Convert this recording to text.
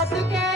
Once.